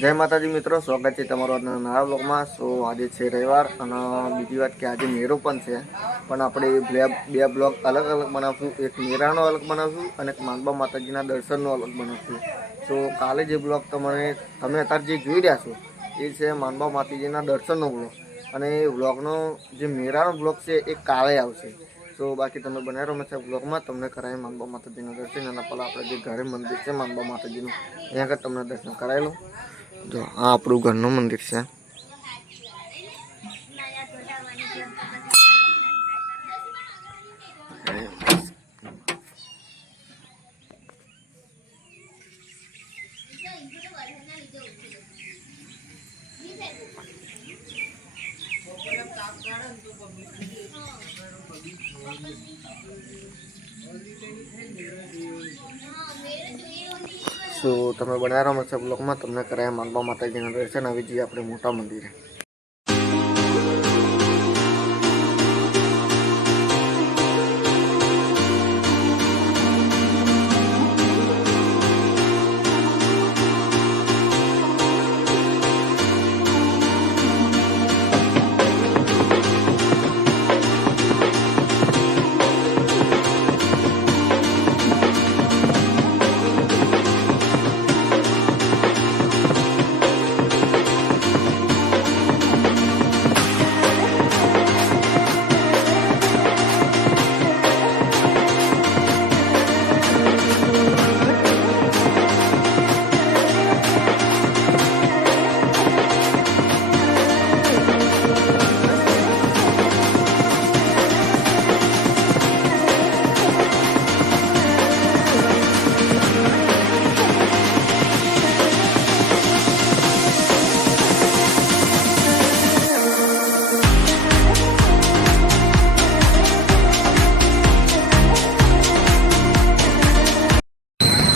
જય માતાજી મિત્રો, સ્વાગત છે તમારો આજના નવા બ્લોગમાં. સો આજે છે રવિવાર અને બીજી વાત કે આજે મેળો પણ છે, પણ આપણે બે બ્લોગ અલગ અલગ બનાવશું. એક મેળાનો અલગ બનાવશું અને એક માંગબા માતાજીના દર્શનનો અલગ બનાવશું. સો કાલે જે બ્લોગ તમે અત્યારે જે જોઈ રહ્યા છો એ છે માંગબા માતાજીના દર્શનનો બ્લોગ, અને એ બ્લોગનો જે મેળાનો બ્લોગ છે એ કાલે આવશે. તો બાકી તમે બનાવી રહ્યો છે બ્લોગમાં તમને કરાવી માંગબા માતાજીના દર્શન. અને પહેલાં આપણે જે ઘરે મંદિર છે માંગબા માતાજીનું અહીંયા આગળ તમને દર્શન કરાવી લો. જો આ આપણું ઘરનું મંદિર છે. સો તમે બનાવી રહ્યો છે બ્લોગમાં તમને કરાયા માંગબા માતાજીના દર્શન. આવી જઈએ આપણે મોટા મંદિરે.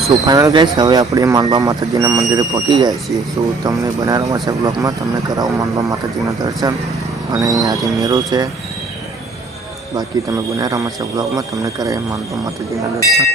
સો ફાઇનલ ગાઈસ, હવે આપણે માંગબા માતાજીના મંદિરે પહોંચી જાય છીએ. સો તમને બનાવવામાં છે બ્લોગમાં તમને કરાવો માંગબા માતાજીના દર્શન. અને આજે મેળો છે. બાકી તમે બનાવવામાં છે બ્લોગમાં તમને કરાવે માંગબા માતાજીના દર્શન.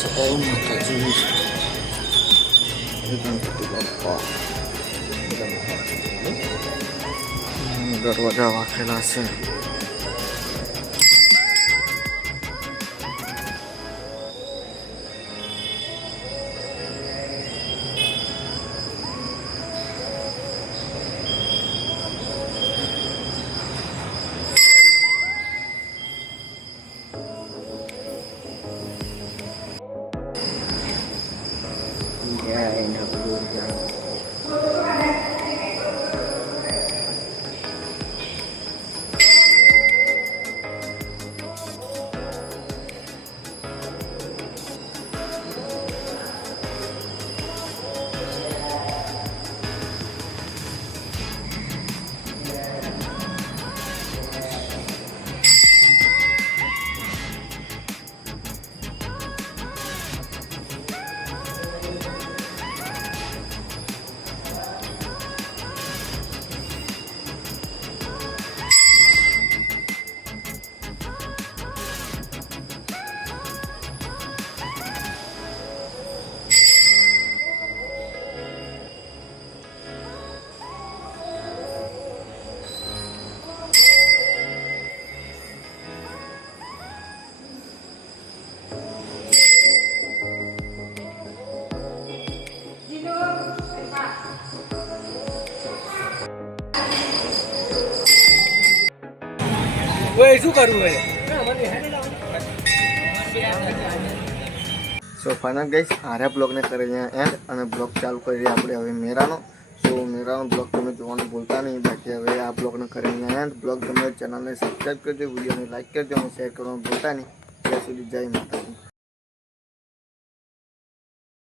જય માતાજી. ગણપતિ બાપ્પા દરવાજા વાંખેલા છે. શું કરવું હોય? સો ફાઇનલ ગાઈસ આર્યા બ્લોગને કરી રહ્યા એન્ડ અને બ્લોગ ચાલુ કરી રહ્યા આપણે હવે મેરાનો. સો મેરાનો બ્લોગ તમે જોવાનું ભૂલતા નહીં. બાકી હવે આ બ્લોગને કરી રહ્યા એન્ડ બ્લોગ ગમે ચેનલને સબસ્ક્રાઈબ કરજો, વિડીયોને લાઈક કરજો અને શેર કરવાનું ભૂલતા નહીં. ત્યાં સુધી જય માતાજી.